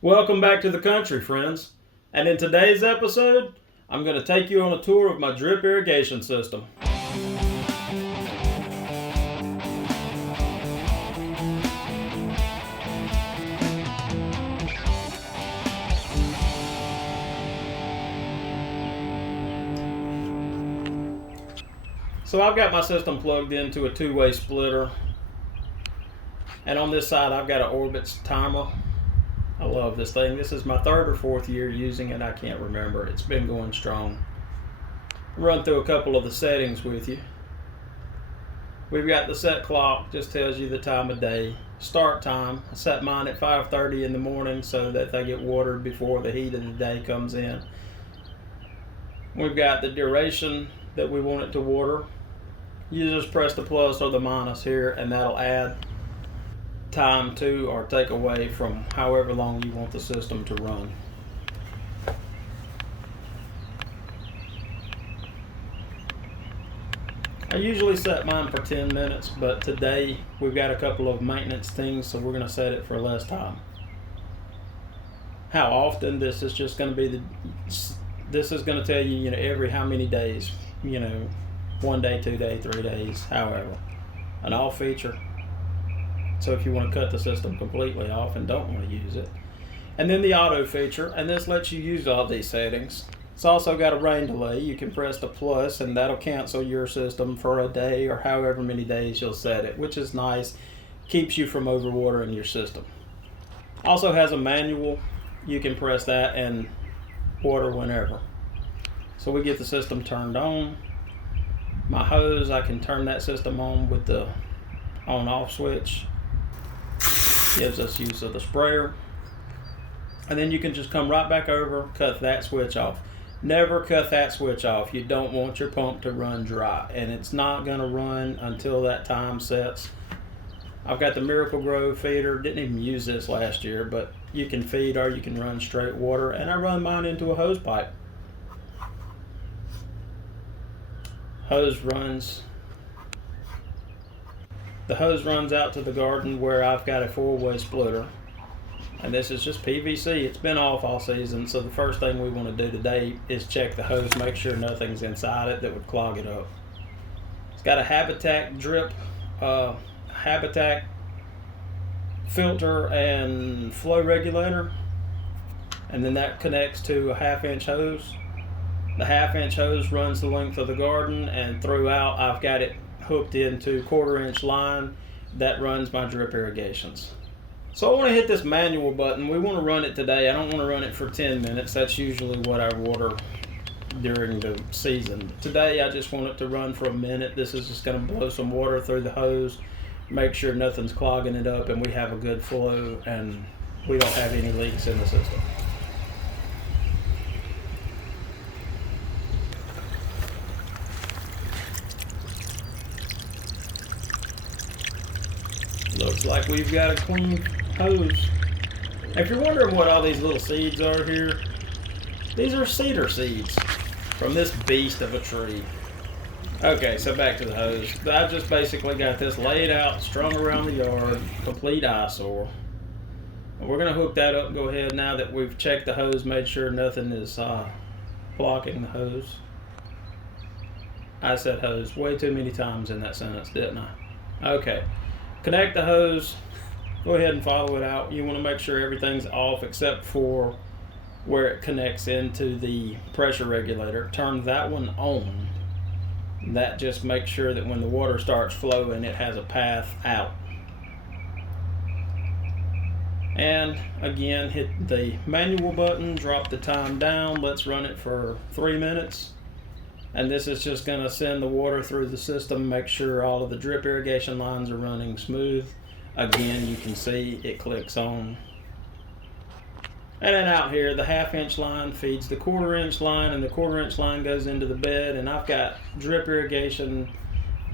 Welcome back to the country, friends. And in today's episode, I'm going to take you on a tour of my drip irrigation system. So I've got my system plugged into a two-way splitter. And on this side, I've got an Orbit's timer. I love this thing. This is my third or fourth year using it. I can't remember. It's been going strong. I'll run through a couple of the settings with you. We've got the set clock, just tells you the time of day. Start time, I set mine at 5:30 in the morning so that they get watered before the heat of the day comes in. We've got the duration that we want it to water. You just press the plus or the minus here and that'll add time to or take away from however long you want the system to run. I usually set mine for 10 minutes, but today we've got a couple of maintenance things, so we're going to set it for less time. How often? This is just going to be this is going to tell you, every how many days, 1 day, 2 days, 3 days, however. An off feature. So if you want to cut the system completely off and don't want to use it. And then the auto feature, and this lets you use all these settings. It's also got a rain delay. You can press the plus and that'll cancel your system for a day or however many days you'll set it, which is nice. Keeps you from overwatering your system. Also has a manual. You can press that and water whenever. So we get the system turned on. My hose, I can turn that system on with the on-off switch. Gives us use of the sprayer. And then you can just come right back over, cut that switch off. Never cut that switch off. You don't want your pump to run dry, and it's not going to run until that time sets. I've got the Miracle Grow feeder. Didn't even use this last year, but you can feed or you can run straight water, and I run mine into a hose pipe. The hose runs out to the garden where I've got a four-way splitter. And this is just PVC. It's been off all season, so the first thing we want to do today is check the hose, make sure nothing's inside it that would clog it up. It's got a Habitech Drip, Habitech filter and flow regulator. And then that connects to a 1/2-inch hose. The 1/2-inch hose runs the length of the garden, and throughout I've got it hooked into 1/4-inch line that runs my drip irrigations. So I want to hit this manual button. We want to run it today. I don't want to run it for 10 minutes. That's usually what I water during the season. Today I just want it to run for a minute. This is just going to blow some water through the hose, make sure nothing's clogging it up and we have a good flow and we don't have any leaks in the system. Looks like we've got a clean hose. If you're wondering what all these little seeds are here, these are cedar seeds from this beast of a tree. Okay, so back to the hose. I've just basically got this laid out, strung around the yard, complete eyesore. And we're going to hook that up and go ahead now that we've checked the hose, made sure nothing is blocking the hose. I said hose way too many times in that sentence, didn't I? Okay. Connect the hose, go ahead and follow it out. You want to make sure everything's off except for where it connects into the pressure regulator. Turn that one on. That just makes sure that when the water starts flowing, it has a path out. And again, hit the manual button, drop the time down. Let's run it for 3 minutes. And this is just going to send the water through the system, make sure all of the drip irrigation lines are running smooth. Again, you can see it clicks on. And then out here, the 1/2-inch line feeds the 1/4-inch line, and the 1/4-inch line goes into the bed. And I've got drip irrigation,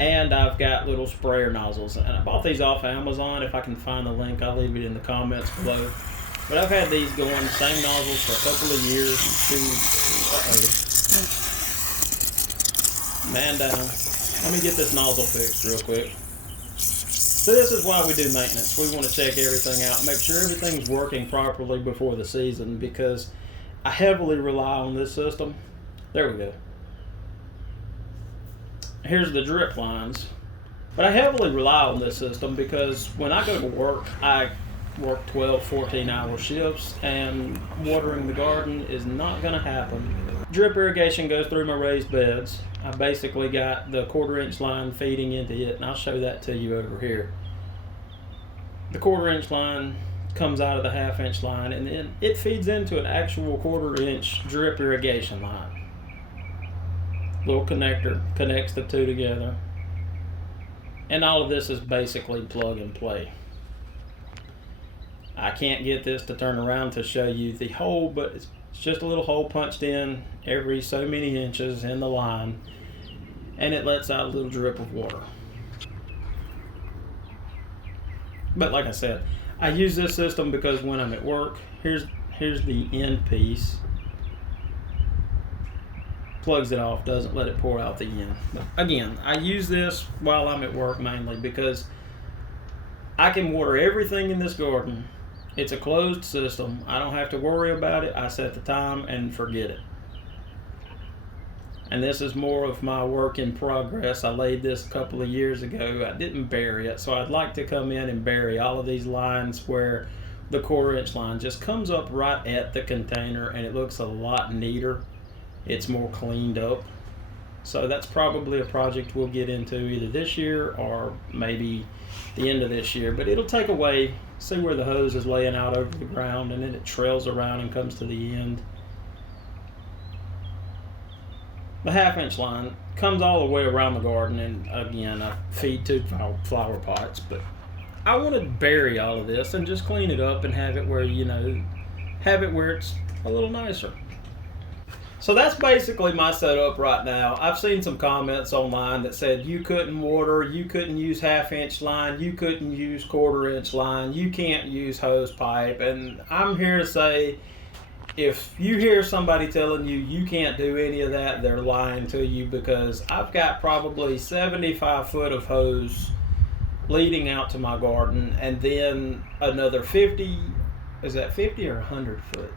and I've got little sprayer nozzles. And I bought these off Amazon. If I can find the link, I'll leave it in the comments below. But I've had these going, same nozzles, for a couple of years. Man down. Let me get this nozzle fixed real quick. So this is why we do maintenance. We want to check everything out, make sure everything's working properly before the season, because I heavily rely on this system. There we go. Here's the drip lines. But I heavily rely on this system because when I go to work, I work 12, 14-hour shifts, and watering the garden is not going to happen. Drip irrigation goes through my raised beds. I basically got the 1/4-inch line feeding into it, and I'll show that to you over here. The 1/4-inch line comes out of the 1/2-inch line, and then it feeds into an actual 1/4-inch drip irrigation line. Little connector connects the two together. And all of this is basically plug and play. I can't get this to turn around to show you the hole, but it's just a little hole punched in every so many inches in the line, and it lets out a little drip of water. But like I said, I use this system because when I'm at work, here's the end piece. Plugs it off, doesn't let it pour out the end. But again, I use this while I'm at work mainly because I can water everything in this garden. It's a closed system. I don't have to worry about it. I set the time and forget it. And this is more of my work in progress. I laid this a couple of years ago. I didn't bury it, so I'd like to come in and bury all of these lines where the 1/4-inch line just comes up right at the container, and it looks a lot neater. It's more cleaned up. So that's probably a project we'll get into either this year or maybe the end of this year. But it'll take away, see where the hose is laying out over the ground, and then it trails around and comes to the end. The 1/2-inch line comes all the way around the garden, and again, I feed 2 flower pots, but I want to bury all of this and just clean it up and have it where, have it where it's a little nicer. So that's basically my setup right now. I've seen some comments online that said you couldn't water, you couldn't use 1/2-inch line, you couldn't use 1/4-inch line, you can't use hose pipe. And I'm here to say, if you hear somebody telling you you can't do any of that, they're lying to you, because I've got probably 75 foot of hose leading out to my garden, and then another 50, is that 50 or 100 foot?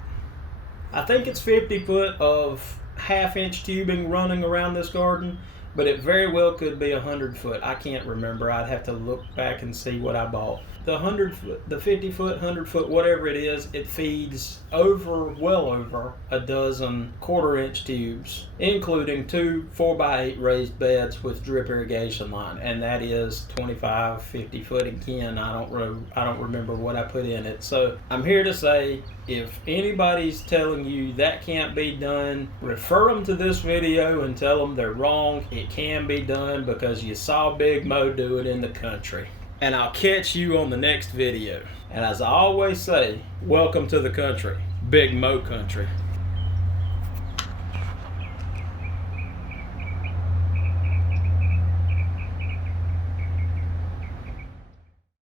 I think it's 50 foot of 1/2-inch tubing running around this garden, but it very well could be 100 foot. I can't remember. I'd have to look back and see what I bought. The 100 foot, the 50 foot, 100 foot, whatever it is, it feeds well over a dozen 1/4-inch tubes, including 2 4x8 raised beds with drip irrigation line, and that is 25, 50 foot again. I don't remember what I put in it. So I'm here to say, if anybody's telling you that can't be done, refer them to this video and tell them they're wrong. It can be done because you saw Big Mo do it in the country. And I'll catch you on the next video. And as I always say, welcome to the country, Big Mo country.